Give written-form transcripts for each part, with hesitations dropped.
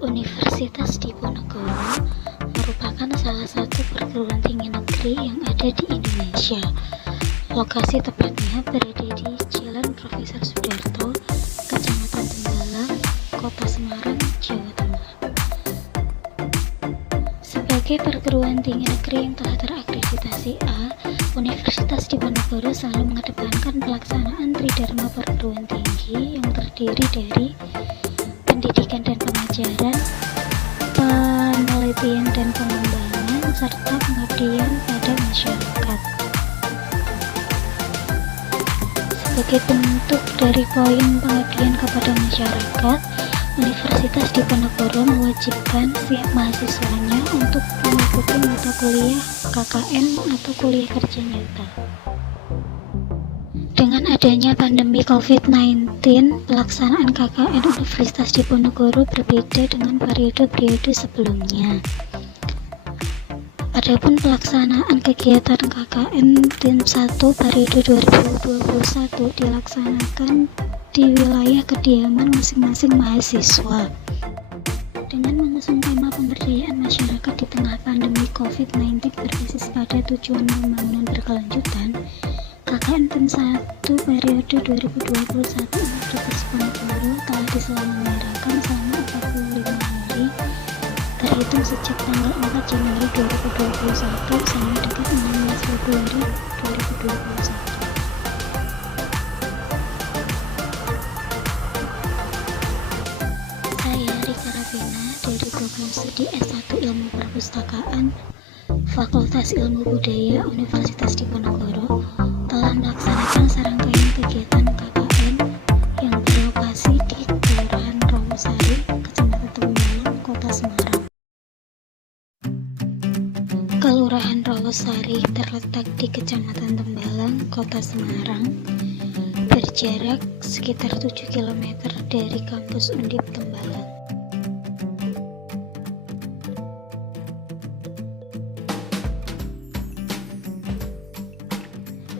Universitas Diponegoro merupakan salah satu perguruan tinggi negeri yang ada di Indonesia. Lokasi tepatnya berada di Jalan Profesor Sudarto, Kecamatan Tembalang, Kota Semarang, Jawa Tengah. Sebagai perguruan tinggi negeri yang telah terakreditasi A, Universitas Diponegoro selalu mengedepankan pelaksanaan tridharma perguruan tinggi yang terdiri dari pendidikan dan pengajaran, penelitian dan pengembangan, serta pengabdian pada masyarakat. Sebagai bentuk dari poin pengabdian kepada masyarakat, Universitas Diponegoro mewajibkan setiap mahasiswanya untuk mengikuti mata kuliah KKN atau kuliah kerja nyata. Dengan adanya pandemi COVID-19, pelaksanaan KKN Universitas Diponegoro berbeda dengan periode-periode sebelumnya. Adapun pelaksanaan kegiatan KKN Tim 1 periode 2021 dilaksanakan di wilayah kediaman masing-masing mahasiswa. Dengan mengusung tema pemberdayaan masyarakat di tengah pandemi COVID-19 berbasis pada tujuan pembangunan berkelanjutan, KKN Tim 1 periode 2021 Universitas Diponegoro telah diselenggarakan selama 45 hari terhitung sejak tanggal 4 Januari 2021 sampai dengan 16 Februari 2021. Saya Rika Ravina dari program studi S1 Ilmu Perpustakaan Fakultas Ilmu Budaya Universitas Diponegoro telah melaksanakan serangkaian kegiatan KKN yang berlokasi di Kelurahan Rawasari, Kecamatan Tembalang, Kota Semarang. Kelurahan Rawasari terletak di Kecamatan Tembalang, Kota Semarang, berjarak sekitar 7 km dari kampus Undip Tembalang.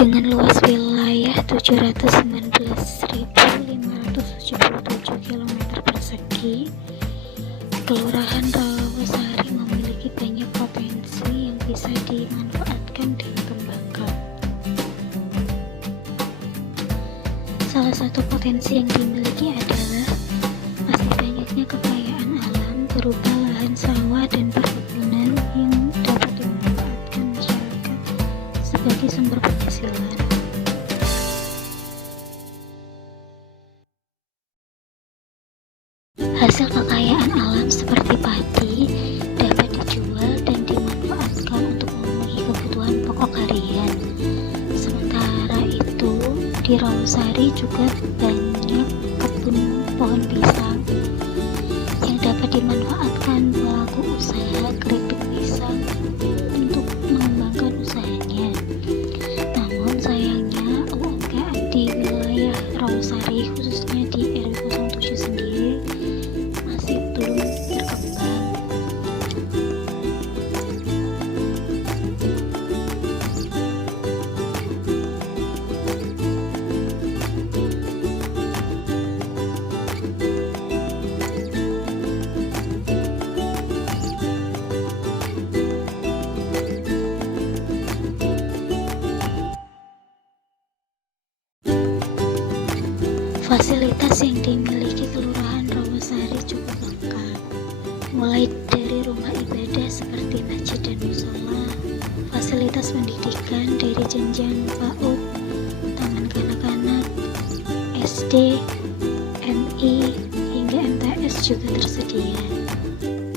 Dengan luas wilayah 719.577 km persegi, Kelurahan Rawasari memiliki banyak potensi yang bisa dimanfaatkan dan dikembangkan. Salah satu potensi yang dimiliki adalah masih banyaknya kekayaan alam berupa lahan sawah dan perkebunan yang dapat dimanfaatkan masyarakat sebagai sumber penghasilan. Hasil kekayaan alam seperti padi dapat dijual dan dimanfaatkan untuk memenuhi kebutuhan pokok harian. Sementara itu, di Rawasari juga banyak kebun pohon pisang yang dapat dimanfaatkan pelaku usaha keripik pisang untuk mengembangkan usahanya. Namun sayangnya UMKM di wilayah Rawasari khususnya di RW07 sendiri masih belum berkembang. Fasilitas yang dimiliki Kelurahan Rawasari cukup lengkap, mulai dari rumah ibadah seperti masjid dan musola, fasilitas pendidikan dari jenjang PAUD, taman kanak-kanak, SD, MI, hingga MTS juga tersedia.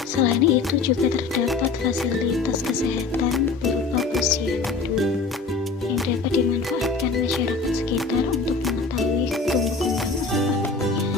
Selain itu juga terdapat fasilitas kesehatan berupa posyandu yang dapat dimanfaatkan masyarakat sekitar untuk mengetahui tumbuh kembang anak-anaknya.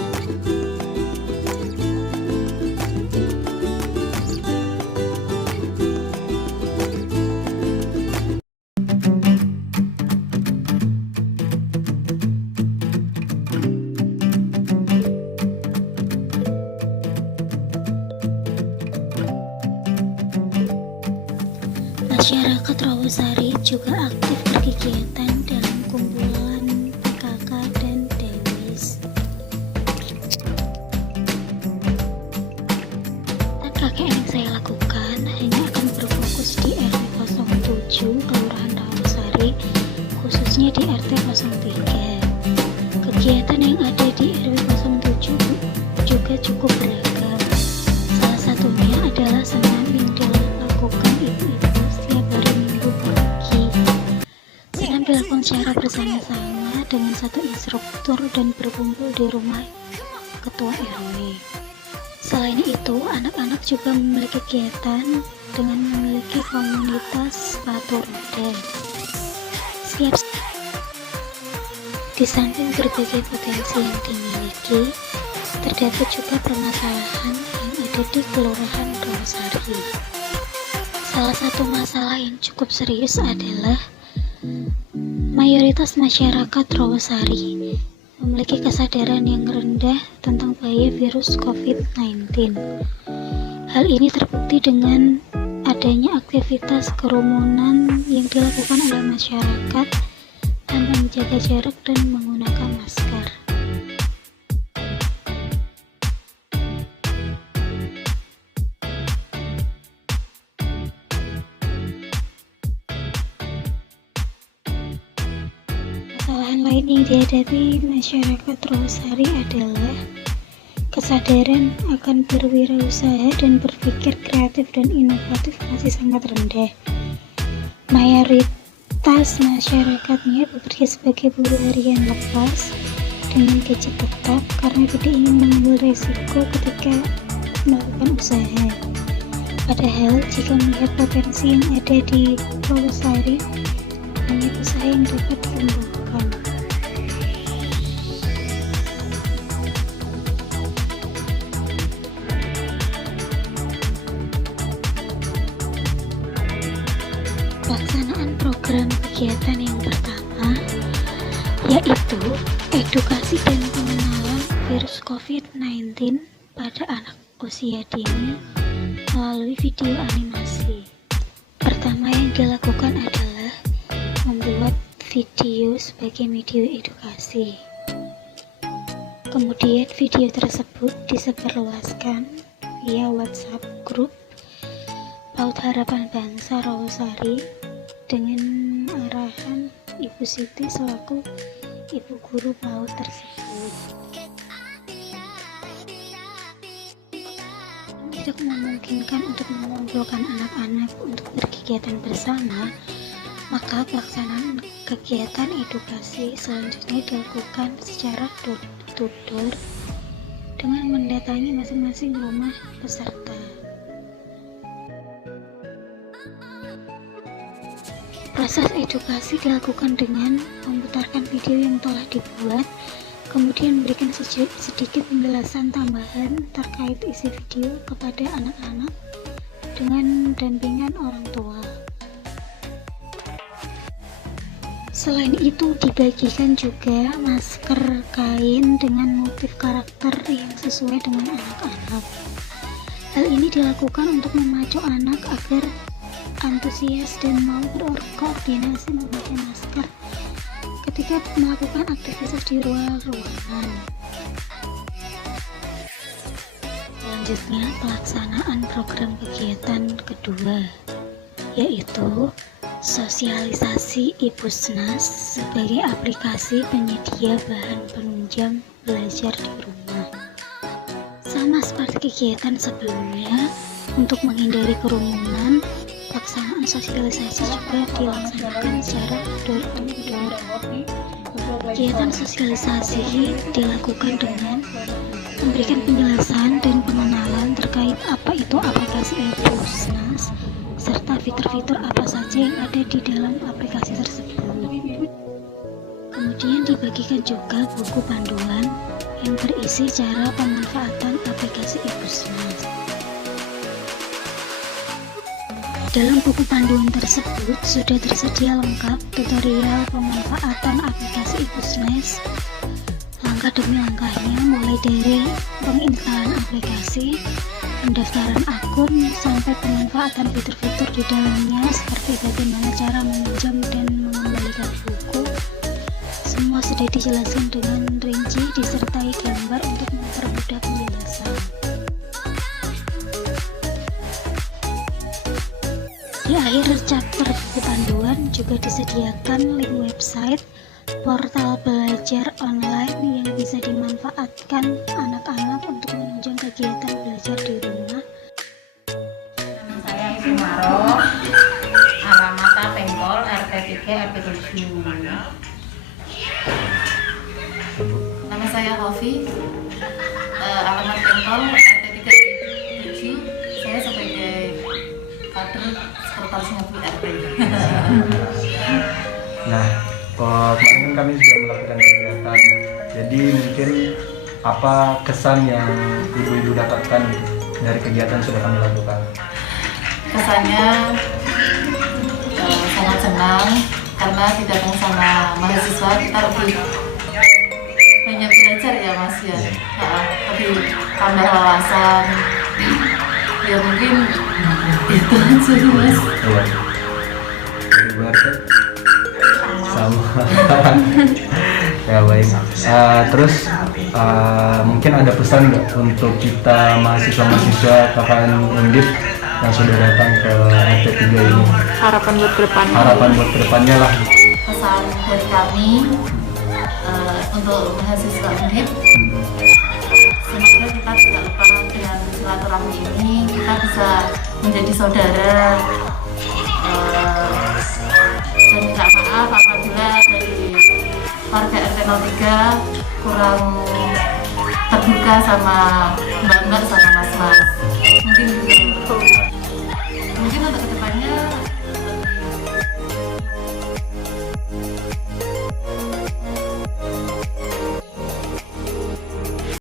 Masyarakat Rawasari juga aktif berkegiatan dalam kumpulan PKK dan Dewis. Kelurahan Rawasari, khususnya di RT 03. Kegiatan yang ada di RW 07 juga cukup beragam. Salah satunya adalah senam yang dilakukan ibu-ibu setiap hari Minggu pagi. Senam dilakukan secara bersama-sama dengan satu instruktur dan berkumpul di rumah ketua RW. Selain itu, anak-anak juga memiliki kegiatan dengan memiliki komunitas sepatu roda. Di samping berbagai potensi yang dimiliki, terdapat juga permasalahan yang ada di Kelurahan Rawasari. Salah satu masalah yang cukup serius adalah mayoritas masyarakat Rawasari memiliki kesadaran yang rendah tentang bahaya virus COVID-19. Hal ini terbukti dengan adanya aktivitas kerumunan yang dilakukan oleh masyarakat tanpa menjaga jarak dan menggunakan masker. Kesalahan lain yang dihadapi masyarakat Rawasari adalah kesadaran akan berwirausaha dan berpikir kreatif dan inovatif masih sangat rendah. Mayoritas masyarakatnya bekerja sebagai buruh harian lepas dengan gaji tetap karena tidak ingin mengambil resiko ketika melakukan usaha. Padahal jika melihat potensi yang ada di Rawasari, banyak usaha yang dapat dikembangkan. Pelaksanaan program kegiatan yang pertama yaitu edukasi dan pengenalan virus COVID-19 pada anak usia dini melalui video animasi. Pertama yang dilakukan adalah membuat video sebagai media edukasi. Kemudian video tersebut disebarluaskan via WhatsApp grup PAUD Harapan Bangsa Rawasari dengan arahan Ibu Siti selaku ibu guru PAUD tersebut. Tidak memungkinkan untuk mengumpulkan anak-anak untuk berkegiatan bersama, maka pelaksanaan kegiatan edukasi selanjutnya dilakukan secara door-to-door dengan mendatangi masing-masing rumah peserta. Proses edukasi dilakukan dengan memutarkan video yang telah dibuat, kemudian memberikan sedikit penjelasan tambahan terkait isi video kepada anak-anak dengan dampingan orang tua. Selain itu, dibagikan juga masker kain dengan motif karakter yang sesuai dengan anak-anak. Hal ini dilakukan untuk memacu anak agar antusias dan mau berkoordinasi memakai masker ketika melakukan aktivitas di luar ruangan. Selanjutnya, pelaksanaan program kegiatan kedua yaitu sosialisasi iPusnas sebagai aplikasi penyedia bahan penunjang belajar di rumah. Sama seperti kegiatan sebelumnya, untuk menghindari kerumunan, pelaksanaan sosialisasi juga dilaksanakan secara door-to-door. Kegiatan sosialisasi dilakukan dengan memberikan penjelasan dan pengenalan terkait apa itu aplikasi iPusnas serta fitur-fitur apa saja yang ada di dalam aplikasi tersebut. Kemudian dibagikan juga buku panduan yang berisi cara pemanfaatan aplikasi iPusnas. Dalam buku panduan tersebut sudah tersedia lengkap tutorial pemanfaatan aplikasi iPusnas, langkah demi langkahnya mulai dari penginstalan aplikasi, pendaftaran akun, sampai pemanfaatan fitur-fitur di dalamnya seperti bagaimana cara meminjam dan mengembalikan buku. Semua sudah dijelaskan dengan rinci disertai gambar untuk mempermudah penjelasan. Di akhir chapter buku panduan juga disediakan link website portal belajar online yang bisa dimanfaatkan anak-anak untuk menunjang kegiatan belajar di rumah. Nama saya Ibu Maro, alamat Pengkol RT 3 RT 7. Nama saya Hovi, alamat Pengkol RT 3 RT 7. Saya sebagai kader sekretarisnya Bu RT. Nah, kemarin kami sudah melakukan kegiatan. Jadi mungkin apa kesan yang ibu-ibu dapatkan dari kegiatan sudah kami lakukan? Kesannya sangat senang karena didatang sama mahasiswa, kita lebih banyak belajar ya Mas ya. Lebih tambah wawasan. Ya mungkin itu aja sih Mas. Iya. Dari Bu RT? Sama. Ya baik. Terus mungkin ada pesan nggak untuk kita mahasiswa-mahasiswa KKN Undip yang sudah datang ke RT 3 ini? Harapan buat kedepannya. Harapan buat kedepannya lah. Pesan dari kami untuk mahasiswa Undip, semoga kita tidak lupa dengan silaturahmi ini, kita bisa menjadi saudara, dan minta maaf apabila dari warga RT 03 kurang terbuka sama mbak-mbak sama mas-mas. Mungkin